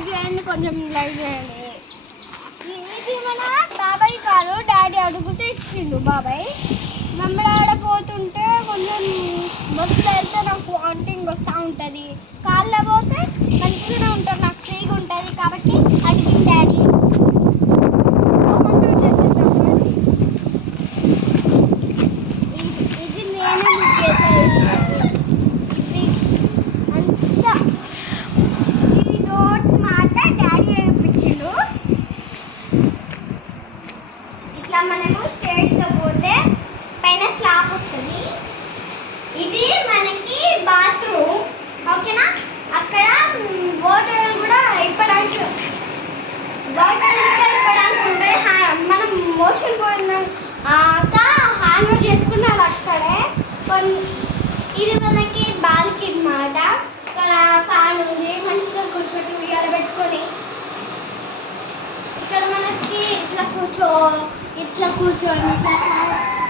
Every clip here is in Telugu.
సబ్స్క్రైబ్ చేయండి, కొంచెం లైక్ చేయండి. ఇది మన బాబాయ్ కారు. డాడీ అడుగుతూ ఇచ్చిండు బాబాయ్. మమ్మల్ని ఆడపోతుంటే కొంచెం బస్సులో వెళ్తే నాకు వాంటింగ్ వస్తూ ఉంటుంది. కార్లో పోతే మంచిగానే ఉంటుంది, నాకు ఫ్రీగా ఉంటుంది కాబట్టి అడిగింది డాడీ. ఇది నేనే బుక్ చేశాను. అంతా ఈ డోర్స్ మాట డాడీ వేయించిండు. ఇట్లా మనము స్ట్రైట్గా పోతే పైన స్లాబ్ వస్తుంది. ఇది మనకి బాత్రూమ్, ఓకేనా. అక్కడ వాటర్ కూడా ఇప్పడానికి ఉంటుంది. మనం మోషన్ పోయినాక హ్యాండ్ చేసుకున్నాడు అక్కడే. ఇది మనకి బాల్కి అన్నమాట. ఇక్కడ ఫ్యాన్ ఉంది, మంచిగా కూర్చొని ఉయ్యాల పెట్టుకొని. ఇక్కడ మనకి ఇట్లా కూర్చొని ఇట్లా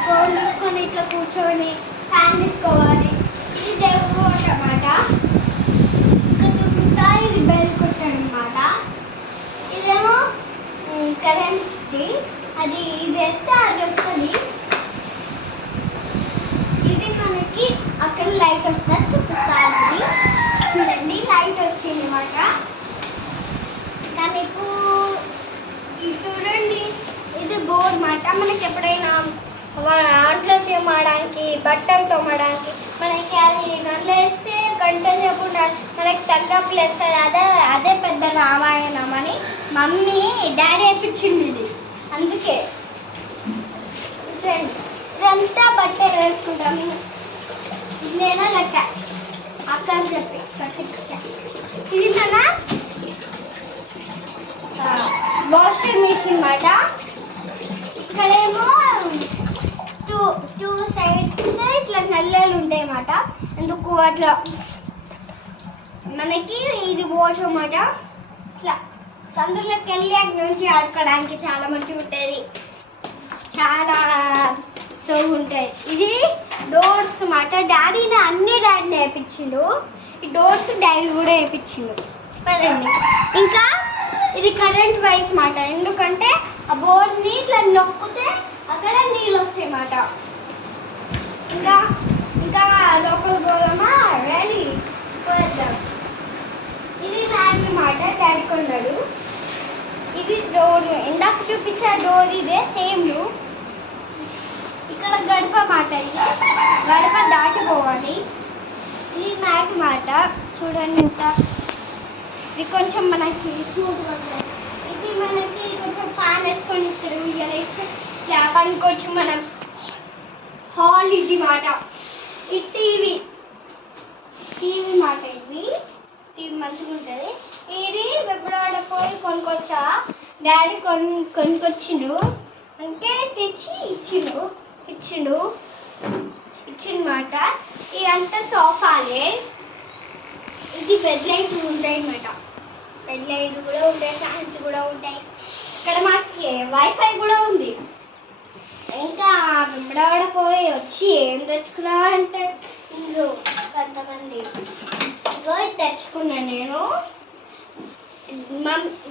ఫోన్ తీసుకొని ఇట్లా కూర్చొని ఫ్యాన్ తీసుకోవాలి. ఇది దేవుడు అన్నమాట. ఇంకా ఇది బెల్ కొట్టాడు అన్నమాట. ఇదేమో కరెంట్ది, అది ఇది వేస్తే అది వస్తుంది. ఇది మనకి అక్కడ లైట్ వస్తుంది, చూపిస్తుంది. చూడండి, లైట్ వచ్చింది అన్నమాట. ఇంకా మీకు ఇది చూడండి, ఇది బోర్ మాట. మనకి ఎప్పుడైనా ఆంట్లో తోమడానికి, బట్టలు తోమడానికి మనకి అది నల్లు వేస్తే గంట సేపు మనకి తగ్గప్పుడు వేస్తుంది. అదే పెద్ద రామాయణం అని మమ్మీ డాడీ వేయించింది ఇది. అందుకే ఇదంతా బట్టలు వేసుకుంటాము. నేనా గట్ట అక్క అని చెప్పి కట్టించా. ఇది మన వాషింగ్ మిషన్ మాట. ఇక్కడేమో టూ సైడ్స్ ఇట్లా నల్లలు ఉంటాయి అన్నమాట. ఎందుకు అట్లా మనకి ఇది వాష్ అన్నమాట. ఇట్లా సందులోకి వెళ్ళి అక్కడి నుంచి ఆడుకోవడానికి చాలా మంచిగా ఉంటుంది, చాలా స్ట్రాంగ్ ఉంటాయి. ఇది డోర్స్ అన్నమాట. డాడీని అన్ని డాడీని వేయించిండు. ఈ డోర్స్ డాడీ కూడా వేయించిండు. పదండి. ఇంకా ఇది కరెంట్ వైస్ మాట. ఎందుకంటే ఆ బోర్డ్ని ఇట్లా నొక్కితే అక్కడ నీళ్ళు వస్తాయి అన్నమాట. ఇంకా ఇంకా లోపల పోదామా? రెడీ పోద్దాం. ఇది ల్యాండ్ మాట, డాడీ కొన్నాడు. ఇది డోర్, ఇందాక చూపించే డోర్ ఇదే సేమ్. ఇక్కడ గడప మాట. ఇది గడప దాటిపోవాలి. ఇది మ్యాట్ మాట. చూడండి ఇంత. ఇది కొంచెం మనకి చూడవచ్చు. ఇది మనకి కొంచెం ఫ్యాన్ వేసుకొని ఇక్కడ ఉయ్యాలేస్తే స్లాబ్ అనుకోవచ్చు మనం. హాల్ ఇది మాట. ఈ టీవీ మాట. ఇది టీవీ మంచిగా ఉంటుంది. ఇది వెబ్బడాడ పోయి కొనుక్కొచ్చా. డాడీ కొనుక్కొచ్చిండు. అంటే తెచ్చి ఇచ్చిండు మాట. ఇదంతా సోఫాలే. ఇది బెడ్ లైట్ ఉంటాయి అన్నమాట. బెడ్ లైట్ కూడా ఉంటాయి, ఫ్యాన్స్ కూడా ఉంటాయి. ఇక్కడ మాకు వైఫై కూడా ఉంది. ఇంకా వెంబడాడ పోయి వచ్చి ఏం తెచ్చుకున్నామంటే ఇందులో కొంతమంది ఇగో ఇది తెచ్చుకున్నాను నేను.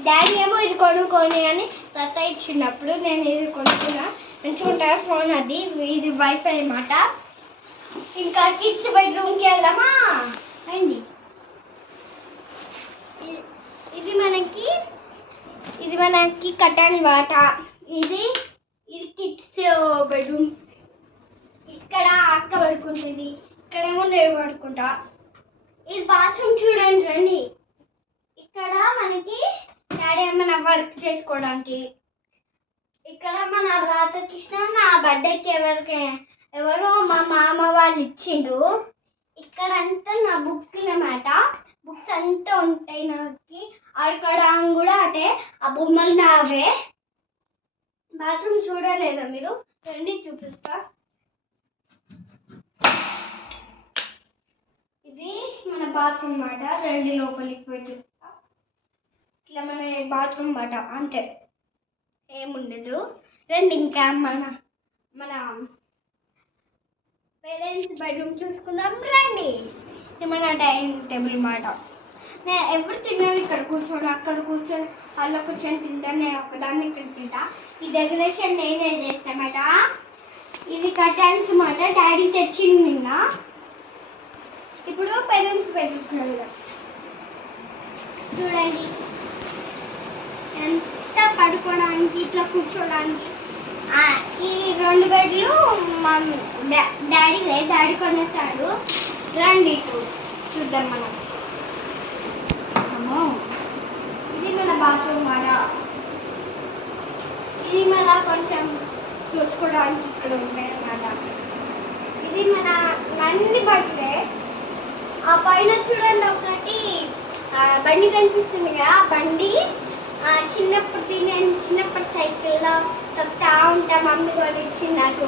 డాడీ ఏమో ఇది కొనుక్కొని అని తాత ఇచ్చినప్పుడు నేను ఇది కొనుక్కున్నా. మంచిగా ఫోన్ అది. ఇది వైఫై అన్నమాట. ఇంకా కిడ్స్ బెడ్రూమ్కి వెళ్దామా అండి. ఇది మనకి కటన్ మాట. ఇది కిడ్స్ బెడ్రూమ్. ఇక్కడ అక్క పడుకుంటుంది, ఇక్కడేమో నేను పడుకుంటా. ఇది బాత్రూమ్ చూడండి రండి. ఇక్కడ మనకి డాడీ ఏమైనా వర్క్ చేసుకోవడానికి. ఇక్కడ మన రాధాకృష్ణ నా బర్త్డేకి ఎవరో మా మామ వాళ్ళు ఇచ్చిండ్రు. ఇక్కడంతా నా బుక్స్ అన్నమాట. బుక్స్ అంతా ఉంటాయి నాకు. ఆడుకోవడం కూడా అటే. ఆ బొమ్మలు నావే. బాత్రూమ్ చూడలేదా మీరు? రండి చూపిస్తా. ఇది మన బాత్రూమ్ మాట. రండి లోపలికి పోయి చూపిస్తా. ఇట్లా మన బాత్రూమ్ మాట, అంతే, ఏముండదు. రండి. ఇంకా మన పేరెంట్స్ బెడ్రూమ్ చూసుకుందాం రండి. ఇది మన డైనింగ్ టేబుల్ మాట. నేను ఎప్పుడు తిన్నాను ఇక్కడ కూర్చోడు, అక్కడ కూర్చొని అలా కూర్చొని తింటాను, నేను ఒకదాన్ని ఇక్కడ తింటా. ఈ డెకరేషన్ నేనే చేస్తామాట. ఇది కర్టన్స్ మాట, డాడీ తెచ్చింది నిన్న. ఇప్పుడు పేరెంట్స్ పెట్టుకున్నారు చూడండి, ఎంత పడుకోవడానికి ఇట్లా కూర్చోడానికి. ఈ 2 బెడ్లు మా డాడీ కొనేసాడు. రండి చూద్దాం మనం. ఇది మన బాత్రూమ్ మాట. ఇది మన కొంచెం చూసుకోవడానికి ఇక్కడ ఉంటాయి అన్నమాట. ఇది మన అన్ని బట్టలే. ఆ పైన చూడండి ఒకటి బండి కనిపిస్తుంది కదా, ఆ బండి నేను చిన్నప్పటి సైకిల్లో తొక్కుతా ఉంటా, మమ్మీ కొనిచ్చింది నాకు.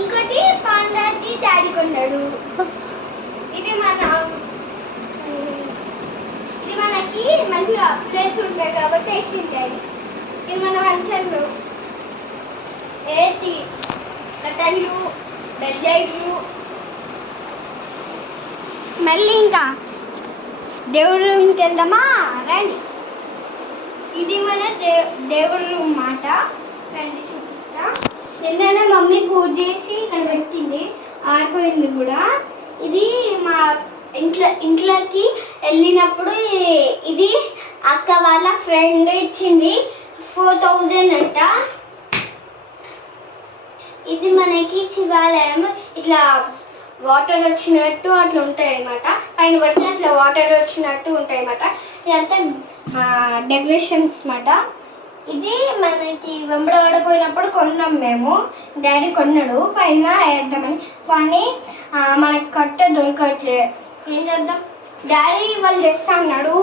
ఇంకోటి పాండాది డాడీ కొన్నాడు. ఇది మనకి మంచిగా ప్లేస్ ఉంటాయి కాబట్టి వేసి ఉంటాయి. ఇది మన మంచంలో ఏసీ, కట్టన్లు, బెడ్ లైట్లు. మళ్ళీ ఇంకా దేవుడి రూమ్కి వెళ్దామా, రండి. ఇది మన దేవుడి రూమ్ మాట. రండి చూపిస్తా. నిన్ననే మమ్మీ పూజ చేసి ఇక్కడ పెట్టింది, ఆడిపోయింది కూడా. ఇది మా ఇంట్లోకి వెళ్ళినప్పుడు ఇది అక్క వాళ్ళ ఫ్రెండ్ ఇచ్చింది, 4000 అంట. ఇది మనకి శివాలయం, ఇట్లా వాటర్ వచ్చినట్టు అట్లా ఉంటాయి అన్నమాట. పైన పడితే అట్లా వాటర్ వచ్చినట్టు ఉంటాయి అన్నమాట. ఇదంతా డెకరేషన్స్ మాట. ఇది మనకి వెంబడబడిపోయినప్పుడు కొన్నాం మేము, డాడీ కొన్నాడు పైన వేద్దామని. కానీ మనకి కట్ట దొరకట్లే, ఏం చేద్దాం. డాడీ వాళ్ళు చేస్తా అన్నాడు,